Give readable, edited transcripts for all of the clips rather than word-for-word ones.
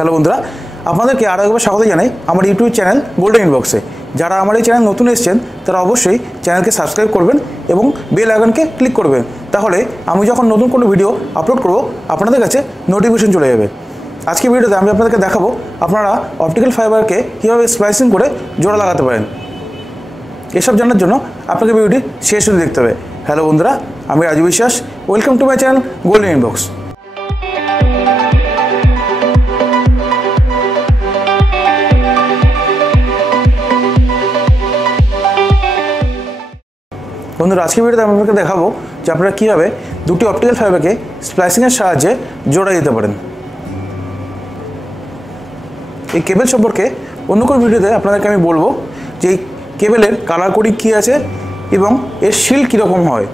Hello বন্ধুরা, আপনাদেরকে আরও একবার স্বাগত জানাই আমার ইউটিউব চ্যানেল গোল্ডেন ইনবক্সে। যারা আমার এই চ্যানেল নতুন এসেছেন তারা অবশ্যই চ্যানেলকে সাবস্ক্রাইব করবেন এবং বেল আইকনকে ক্লিক করবেন, তাহলে আমি যখন নতুন কোনো ভিডিও আপলোড করব আপনাদের কাছে নোটিফিকেশন চলে যাবে। আজকে ভিডিওতে আমি আপনাদেরকে দেখাবো আপনারা অপটিক্যাল ফাইবারকে কীভাবে স্প্লাইসিং করে জোড়া লাগাতে পারেন। এসব জানার জন্য আপনাকে ভিডিওটি শেষ অবধি দেখতে হবে। হ্যালো বন্ধুরা, আমি রাজু বিশ্বাস, welcome to my channel golden inbox. বন্ধুরা, আজকে ভিডিওতে আমি আপনাকে দেখাবো যে আপনারা কীভাবে দুটি অপটিক্যাল ফাইবারকে স্প্লাইসিংয়ের সাহায্যে জোড়া দিতে পারেন। এই কেবল সম্পর্কে অন্য কোনো ভিডিওতে আপনাদেরকে আমি বলবো যে এই কেবলের কালার কোডিং কী আছে এবং এর শিল্ড কীরকম হয়।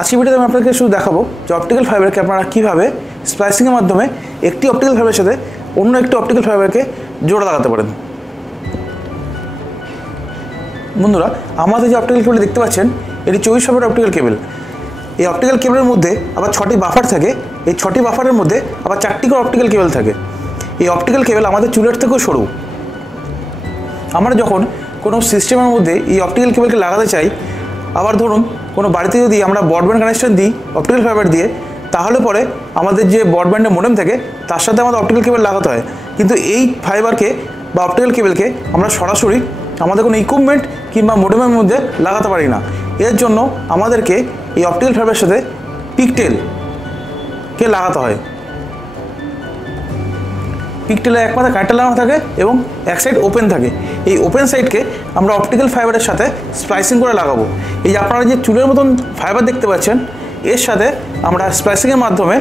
আজকে ভিডিওতে আমি আপনাদেরকে শুধু দেখাবো যে অপটিক্যাল ফাইবারকে আপনারা কীভাবে স্প্লাইসিংয়ের মাধ্যমে একটি অপটিক্যাল ফাইবারের সাথে অন্য একটি অপটিক্যাল ফাইবারকে জোড়া লাগাতে পারেন। বন্ধুরা, আমাদের যে অপটিক্যাল কেবল দেখতে পাচ্ছেন এটি 24 ফাইবার অপটিক্যাল কেবল। এই অপটিক্যাল কেবলের মধ্যে আবার 6টি বাফার থাকে। এই 6টি বাফারের মধ্যে আবার 4টি করে অপটিক্যাল কেবল থাকে। এই অপটিক্যাল কেবল আমাদের চুলের থেকেও সরু। আমরা যখন কোনো সিস্টেমের মধ্যে এই অপটিক্যাল কেবলকে লাগাতে চাই, আবার ধরুন কোনো বাড়িতে যদি আমরা ব্রডব্যান্ড কানেকশন দিই অপটিক্যাল ফাইবার দিয়ে, তাহলে পরে আমাদের যে ব্রডব্যান্ডের মডেম থাকে তার সাথে আমাদের অপটিক্যাল কেবল লাগাতে হয়। কিন্তু এই ফাইবারকে বা অপটিক্যাল কেবলকে আমরা সরাসরি আমাদের কোনো ইকুইপমেন্ট কিংবা মডেমের মধ্যে লাগাতে পারি না। এর জন্য আমাদেরকে এই অপটিক্যাল ফাইবারের সাথে পিকটেলকে লাগাতে হয়। পিকটেলে এক মাথা কাঁটা লাগানো থাকে এবং এক সাইড ওপেন থাকে। এই ওপেন সাইডকে আমরা অপটিক্যাল ফাইবারের সাথে স্প্লাইসিং করে লাগাবো। এই যে আপনারা যে চুলের মতন ফাইবার দেখতে পাচ্ছেন, এর সাথে আমরা স্প্লাইসিংয়ের মাধ্যমে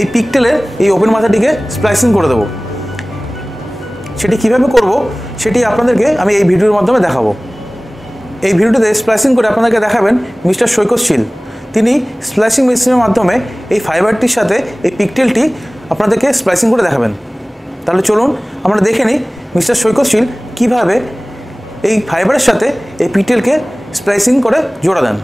এই পিকটেলের এই ওপেন মাথাটিকে স্প্লাইসিং করে দেবো। সেটি কীভাবে করব সেটি আপনাদেরকে আমি এই ভিডিওর মাধ্যমে দেখাবো। এই ভিডিওটিতে স্প্লাইসিং করে আপনাদেরকে দেখাবেন মিস্টার সৈকত শীল। তিনি স্প্লাইসিং মেশিনের মাধ্যমে এই ফাইবারটির সাথে এই পিকটেলটি আপনাদেরকে স্প্লাইসিং করে দেখাবেন। তাহলে চলুন আমরা দেখে নিই মিস্টার সৈকত শীল কীভাবে এই ফাইবারের সাথে এই পিকটেলকে স্প্লাইসিং করে জোড়া দেন।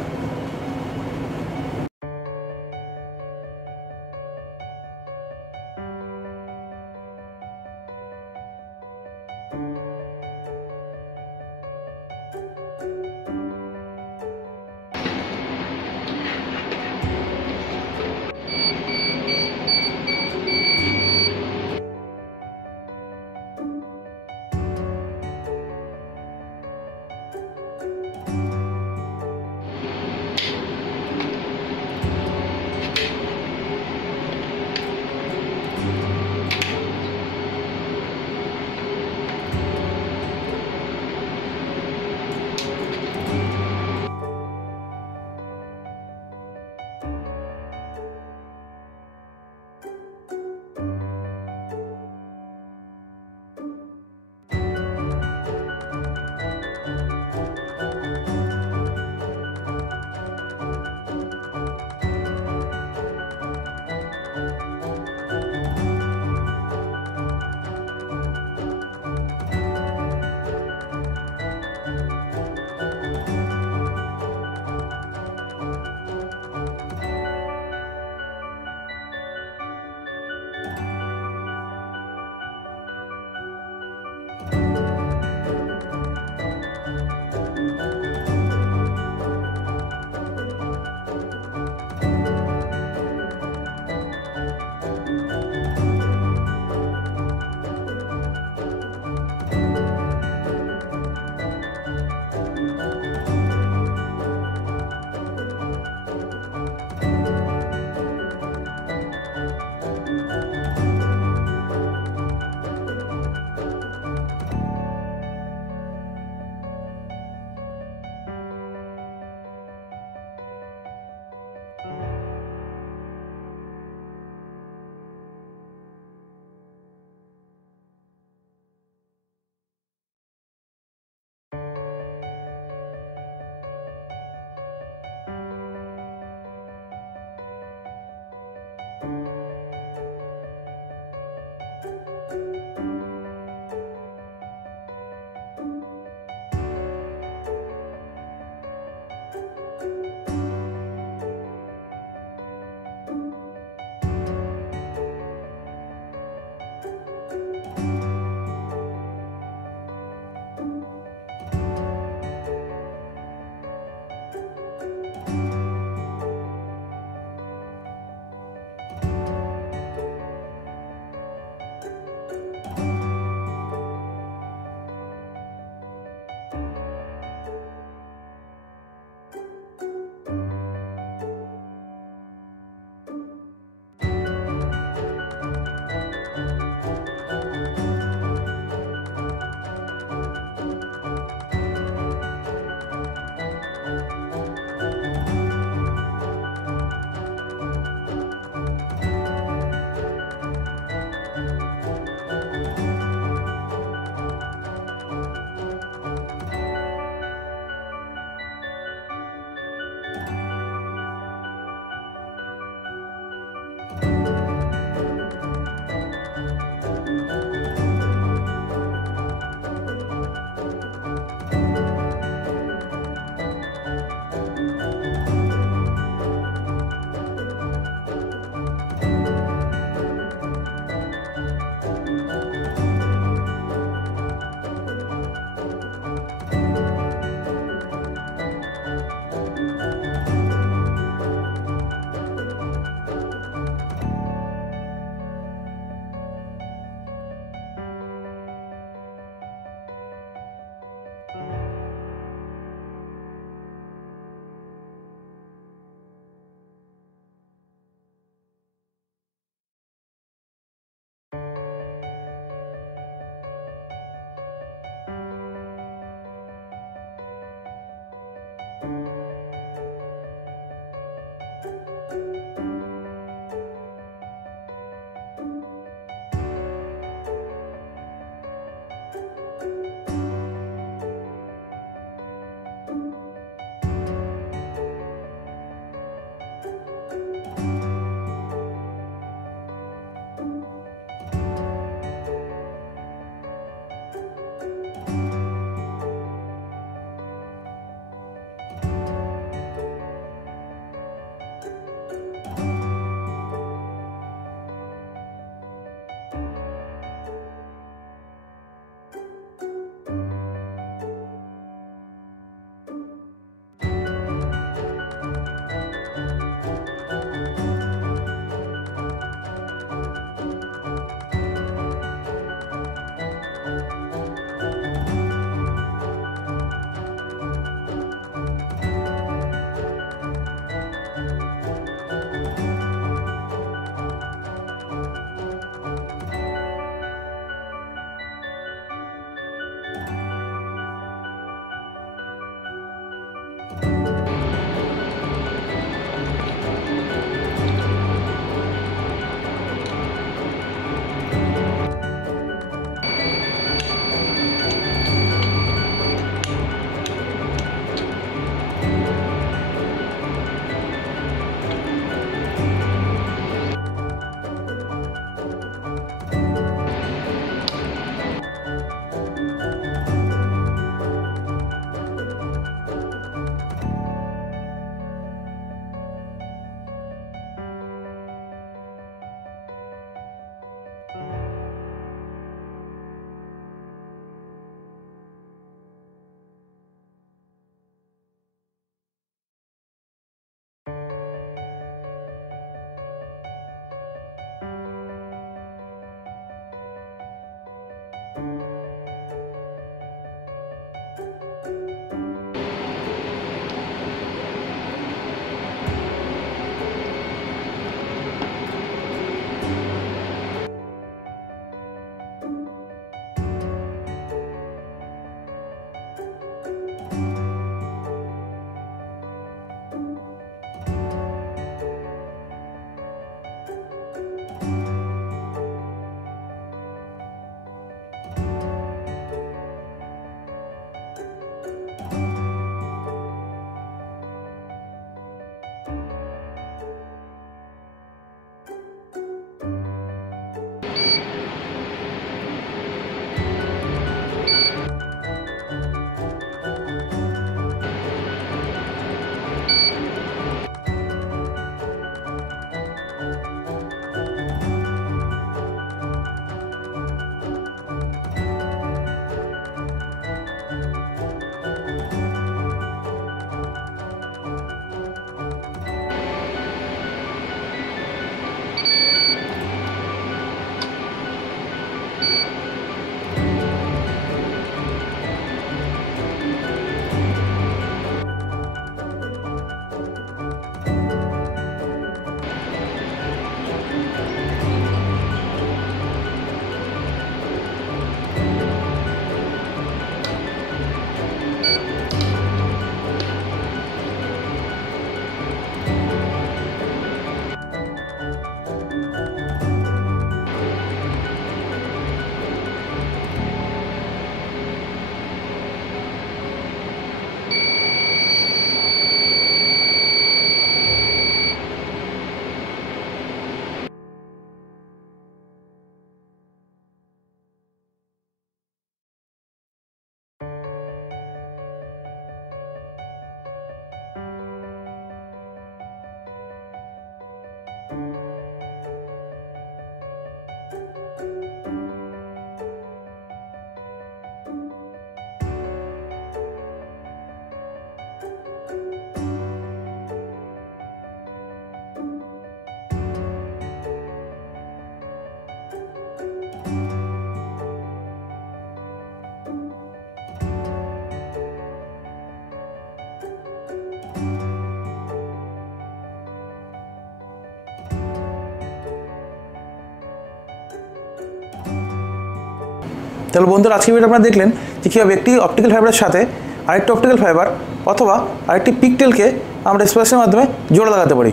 তাহলে বন্ধুরা আজকে ভিডিও আপনারা দেখলেন যে কীভাবে একটি অপটিক্যাল ফাইবারের সাথে আরেকটি অপটিক্যাল ফাইবার অথবা আরেকটি পিকটেলকে আমরা স্প্লাইসের মাধ্যমে জোড়া লাগাতে পারি।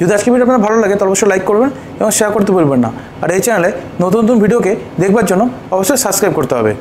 যদি আজকে ভিডিও আপনার ভালো লাগে তাহলে অবশ্যই লাইক করবেন এবং শেয়ার করতে ভুলবেন না। আর এই চ্যানেলে নতুন নতুন ভিডিওকে দেখবার জন্য অবশ্যই সাবস্ক্রাইব করতে হবে।